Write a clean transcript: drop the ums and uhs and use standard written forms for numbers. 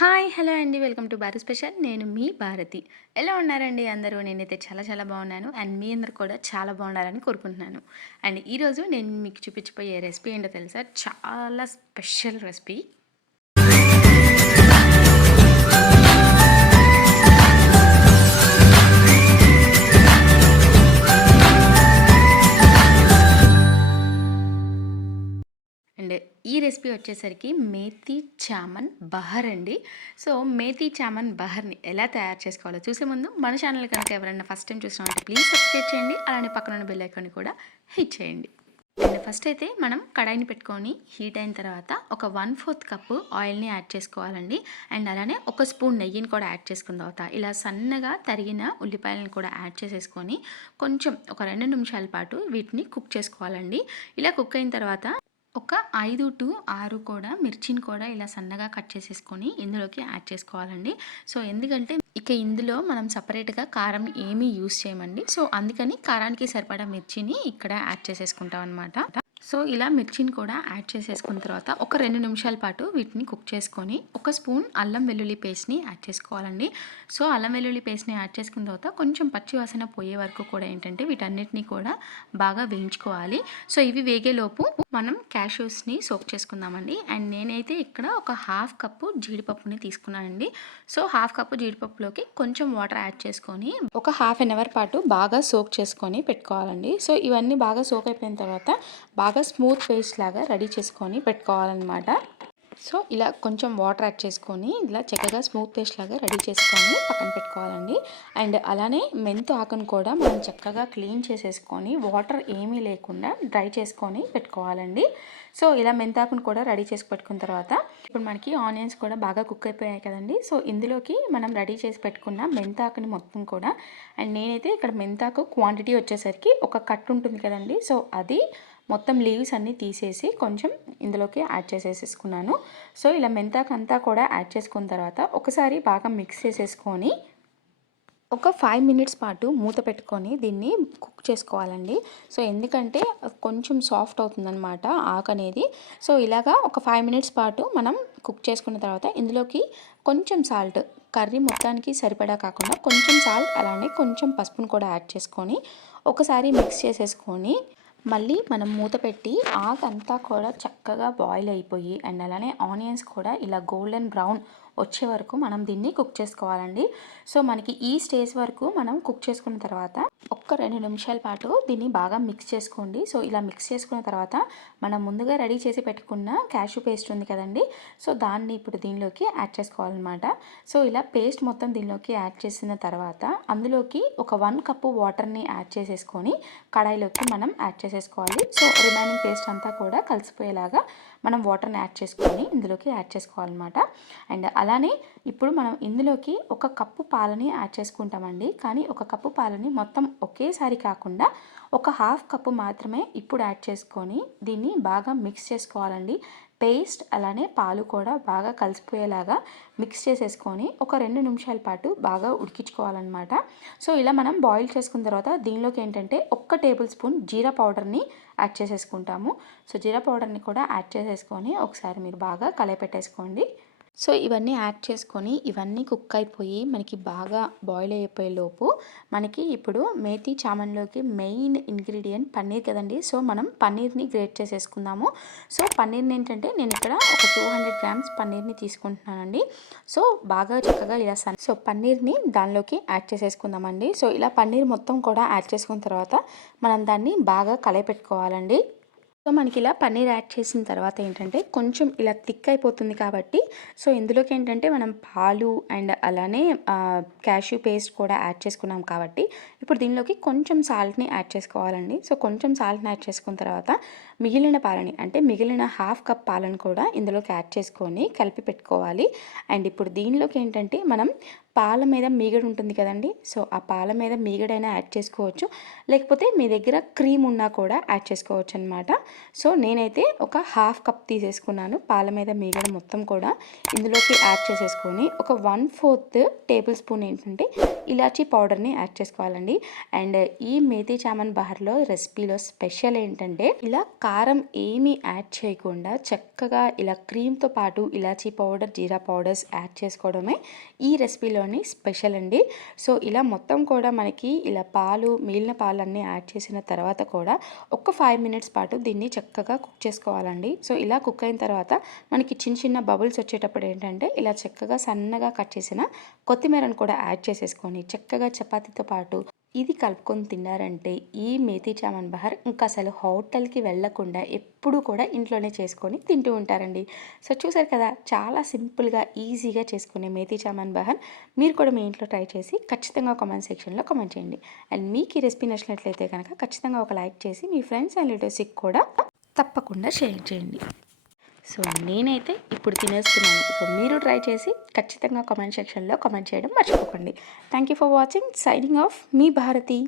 Hi! Hello అండి. Welcome to 'Bharat special'. నేను మీ భారతి. ఎలా ఉన్నారండి అందరూ? నేనైతే చాలా చాలా బాగున్నాను. అండ్ మీ అందరూ కూడా చాలా బాగుండాలని కోరుకుంటున్నాను. అండ్ ఈరోజు నేను మీకు చూపించబోయే రెసిపీ ఏంటో తెలుసా? చాలా స్పెషల్ రెసిపీ. అండ్ ఈ రెసిపీ వచ్చేసరికి మేథీ చామన్ బహర్ అండి. సో మేథీ చామన్ బహర్ని ఎలా తయారు చేసుకోవాలో చూసే ముందు మన ఛానల్ కనుక ఎవరైనా ఫస్ట్ టైం చూసినామంటే ప్లీజ్ సబ్స్క్రైబ్ చేయండి. అలానే పక్కన ఉన్న బెల్ ఐకాన్ కూడా హిట్ చేయండి. అండ్ ఫస్ట్ అయితే మనం కడాయిని పెట్టుకొని హీట్ అయిన తర్వాత ఒక 1/4 కప్పు ఆయిల్ని యాడ్ చేసుకోవాలండి. అండ్ అలానే ఒక స్పూన్ నెయ్యిని కూడా యాడ్ చేసుకున్న తర్వాత ఇలా సన్నగా తరిగిన ఉల్లిపాయలను కూడా యాడ్ చేసేసుకొని కొంచెం ఒక 2 నిమిషాల పాటు వీటిని కుక్ చేసుకోవాలండి. ఇలా కుక్ అయిన తర్వాత ఒక 5-6 కూడా మిర్చిని కూడా ఇలా సన్నగా కట్ చేసేసుకొని ఇందులోకి యాడ్ చేసుకోవాలండి. సో ఎందుకంటే ఇక ఇందులో మనం సపరేట్గా కారం ఏమీ యూస్ చేయమండి. సో అందుకని కారానికి సరిపడా మిర్చిని ఇక్కడ యాడ్ చేసేసుకుంటాం అనమాట. సో ఇలా మిర్చిని కూడా యాడ్ చేసేసుకున్న తర్వాత ఒక 2 నిమిషాల పాటు వీటిని కుక్ చేసుకొని ఒక స్పూన్ అల్లం వెల్లుల్లి పేస్ట్ని యాడ్ చేసుకోవాలండి. సో అల్లం వెల్లుల్లి పేస్ట్ని యాడ్ చేసుకున్న తర్వాత కొంచెం పచ్చి వాసన పోయే వరకు కూడా ఏంటంటే వీటన్నిటిని కూడా బాగా వేయించుకోవాలి. సో ఇవి వేగేలోపు మనం క్యాష్యూస్ని సోక్ చేసుకుందామండి. అండ్ నేనైతే ఇక్కడ ఒక 1/2 కప్పు జీడిపప్పుని తీసుకున్నానండి. సో 1/2 కప్పు జీడిపప్పులోకి కొంచెం వాటర్ యాడ్ చేసుకొని ఒక హాఫ్ అన్ అవర్ పాటు బాగా సోక్ చేసుకొని పెట్టుకోవాలండి. సో ఇవన్నీ బాగా సోక్ అయిపోయిన తర్వాత బాగా స్మూత్ పేస్ట్ లాగా రెడీ చేసుకొని పెట్టుకోవాలన్నమాట. సో ఇలా కొంచెం వాటర్ యాడ్ చేసుకొని ఇలా చక్కగా స్మూత్ పేస్ట్ లాగా రెడీ చేసుకొని పక్కన పెట్టుకోవాలండి. అండ్ అలానే మెంతు ఆకును కూడా మనం చక్కగా క్లీన్ చేసేసుకొని వాటర్ ఏమీ లేకుండా డ్రై చేసుకొని పెట్టుకోవాలండి. సో ఇలా మెంతాకును కూడా రెడీ చేసి పెట్టుకున్న తర్వాత ఇప్పుడు మనకి ఆనియన్స్ కూడా బాగా కుక్ అయిపోయాయి కదండి. సో ఇందులోకి మనం రెడీ చేసి పెట్టుకున్న మెంతాకుని మొత్తం కూడా, అండ్ నేనైతే ఇక్కడ మెంతాకు క్వాంటిటీ వచ్చేసరికి ఒక కట్ ఉంటుంది కదండి. సో అది మొత్తం లీవ్స్ అన్నీ తీసేసి కొంచెం ఇందులోకి యాడ్ చేసేసుకున్నాను. సో ఇలా మెంతాకు అంతా కూడా యాడ్ చేసుకున్న తర్వాత ఒకసారి బాగా మిక్స్ చేసేసుకొని ఒక 5 మినిట్స్ పాటు మూత పెట్టుకొని దీన్ని కుక్ చేసుకోవాలండి. సో ఎందుకంటే కొంచెం సాఫ్ట్ అవుతుందన్నమాట ఆకు అనేది. సో ఇలాగా ఒక 5 మినిట్స్ పాటు మనం కుక్ చేసుకున్న తర్వాత ఇందులోకి కొంచెం సాల్ట్, కర్రీ మొత్తానికి సరిపడా కాకుండా కొంచెం సాల్ట్ అలానే కొంచెం పసుపును కూడా యాడ్ చేసుకొని ఒకసారి మిక్స్ చేసేసుకొని మళ్ళీ మనం మూత పెట్టి ఆకంతా కూడా చక్కగా బాయిల్ అయిపోయి అండ్ అలానే ఆనియన్స్ కూడా ఇలా గోల్డెన్ బ్రౌన్ వచ్చే వరకు మనం దీన్ని కుక్ చేసుకోవాలండి. సో మనకి ఈ స్టేజ్ వరకు మనం కుక్ చేసుకున్న తర్వాత ఒక్క 2 నిమిషాల పాటు దీన్ని బాగా మిక్స్ చేసుకోండి. సో ఇలా మిక్స్ చేసుకున్న తర్వాత మనం ముందుగా రెడీ చేసి పెట్టుకున్న క్యాష్యూ పేస్ట్ ఉంది కదండి. సో దాన్ని ఇప్పుడు దీనిలోకి యాడ్ చేసుకోవాలన్నమాట. సో ఇలా పేస్ట్ మొత్తం దీనిలోకి యాడ్ చేసిన తర్వాత అందులోకి ఒక 1 కప్పు వాటర్ని యాడ్ చేసేసుకొని కడాయిలోకి మనం యాడ్ చేసేసుకోవాలి. సో రిమైనింగ్ పేస్ట్ అంతా కూడా కలిసిపోయేలాగా మనం వాటర్ని యాడ్ చేసుకొని ఇందులోకి యాడ్ చేసుకోవాలన్నమాట. అండ్ అలానే ఇప్పుడు మనం ఇందులోకి ఒక కప్పు పాలని యాడ్ చేసుకుంటామండి. కానీ ఒక కప్పు పాలని మొత్తం ఒకేసారి కాకుండా ఒక 1/2 కప్పు మాత్రమే ఇప్పుడు యాడ్ చేసుకొని దీన్ని బాగా మిక్స్ చేసుకోవాలండి. పేస్ట్ అలానే పాలు కూడా బాగా కలిసిపోయేలాగా మిక్స్ చేసేసుకొని ఒక 2 నిమిషాల పాటు బాగా ఉడికించుకోవాలన్నమాట. సో ఇలా మనం బాయిల్ చేసుకున్న తర్వాత దీనిలోకి ఏంటంటే 1 టేబుల్ స్పూన్ జీరా పౌడర్ని యాడ్ చేసేసుకుంటాము. సో జీరా పౌడర్ని కూడా యాడ్ చేసేసుకొని ఒకసారి మీరు బాగా కలయపెట్టేసుకోండి. సో ఇవన్నీ యాడ్ చేసుకొని ఇవన్నీ కుక్ అయిపోయి మనకి బాగా బాయిల్ అయిపోయే లోపు మనకి ఇప్పుడు మేథీ చామన్లోకి మెయిన్ ఇంగ్రీడియంట్ పన్నీర్ కదండి. సో మనం పన్నీర్ని గ్రేట్ చేసేసుకుందాము. సో పన్నీర్ని ఏంటంటే నేను ఇక్కడ ఒక 200 గ్రామ్స్ పన్నీర్ని తీసుకుంటున్నానండి. సో బాగా చక్కగా ఇలా సో పన్నీర్ని దానిలోకి యాడ్ చేసేసుకుందామండి. సో ఇలా పన్నీర్ మొత్తం కూడా యాడ్ చేసుకున్న తర్వాత మనం దాన్ని బాగా కలయపెట్టుకోవాలండి. సో మనకి ఇలా పన్నీర్ యాడ్ చేసిన తర్వాత ఏంటంటే కొంచెం ఇలా థిక్ అయిపోతుంది కాబట్టి సో ఇందులోకి ఏంటంటే మనం పాలు అండ్ అలానే క్యాష్యూ పేస్ట్ కూడా యాడ్ చేసుకున్నాం కాబట్టి ఇప్పుడు దీనిలోకి కొంచెం సాల్ట్ని యాడ్ చేసుకోవాలండి. సో కొంచెం సాల్ట్ని యాడ్ చేసుకున్న తర్వాత మిగిలిన పాలని అంటే మిగిలిన 1/2 కప్ పాలను కూడా ఇందులోకి యాడ్ చేసుకొని కలిపి పెట్టుకోవాలి. అండ్ ఇప్పుడు దీనిలోకి ఏంటంటే మనం పాల మీద మీగడ ఉంటుంది కదండి. సో ఆ పాల మీద మీగడైనా యాడ్ చేసుకోవచ్చు, లేకపోతే మీ దగ్గర క్రీమ్ ఉన్నా కూడా యాడ్ చేసుకోవచ్చు అనమాట. సో నేనైతే ఒక 1/2 కప్ తీసేసుకున్నాను పాల మీద మీగడ మొత్తం కూడా ఇందులోకి యాడ్ చేసేసుకొని ఒక 1/4 టేబుల్ స్పూన్ ఏంటంటే ఇలాచీ పౌడర్ని యాడ్ చేసుకోవాలండి. అండ్ ఈ మేథీ చామన్ బహర్లో రెసిపీలో స్పెషల్ ఏంటంటే ఇలా కారం ఏమీ యాడ్ చేయకుండా చక్కగా ఇలా క్రీమ్‌తో పాటు ఇలాచీ పౌడర్, జీరా పౌడర్స్ యాడ్ చేసుకోవడమే ఈ రెసిపీలోని స్పెషల్ అండి. సో, ఇలా మొత్తం కూడా మనకి ఇలా మిగిలిన పాలన్నీ యాడ్ చేసిన తర్వాత కూడా ఒక 5 మినిట్స్ పాటు దీన్ని చక్కగా కుక్ చేసుకోవాలండి. సో, ఇలా కుక్ అయిన తర్వాత మనకి చిన్న చిన్న బబుల్స్ వచ్చేటప్పుడు ఏంటంటే ఇలా చక్కగా సన్నగా కట్ చేసిన కొత్తిమీరను కూడా యాడ్ చేసేసుకొని చక్కగా చపాతీతో పాటు ఇది కలుపుకొని తిన్నారంటే ఈ మేథీ చామన్ బహర్ ఇంకా అసలు హోటల్‌కి వెళ్ళకుండా ఎప్పుడూ కూడా ఇంట్లోనే చేసుకొని తింటూ ఉంటారండి. సో, చూసారు కదా, చాలా సింపుల్‌గా, ఈజీగా చేసుకునే మేథీ చామన్ బహర్ మీరు కూడా మీ ఇంట్లో ట్రై చేసి ఖచ్చితంగా కామెంట్ సెక్షన్‌లో కామెంట్ చేయండి. అండ్ మీకు ఈ రెసిపీ నచ్చినట్లయితే కనుక ఖచ్చితంగా ఒక లైక్ చేసి మీ ఫ్రెండ్స్ అండ్ రిలేటివ్స్‌కి కూడా తప్పకుండా షేర్ చేయండి. సో, నేనైతే ఇప్పుడు తినేస్తున్నాను. సో, మీరు ట్రై చేసి ఖచ్చితంగా కామెంట్ సెక్షన్‌లో కామెంట్ చేయడం మర్చిపోకండి. Thank you for watching. Signing off మీ భారతి.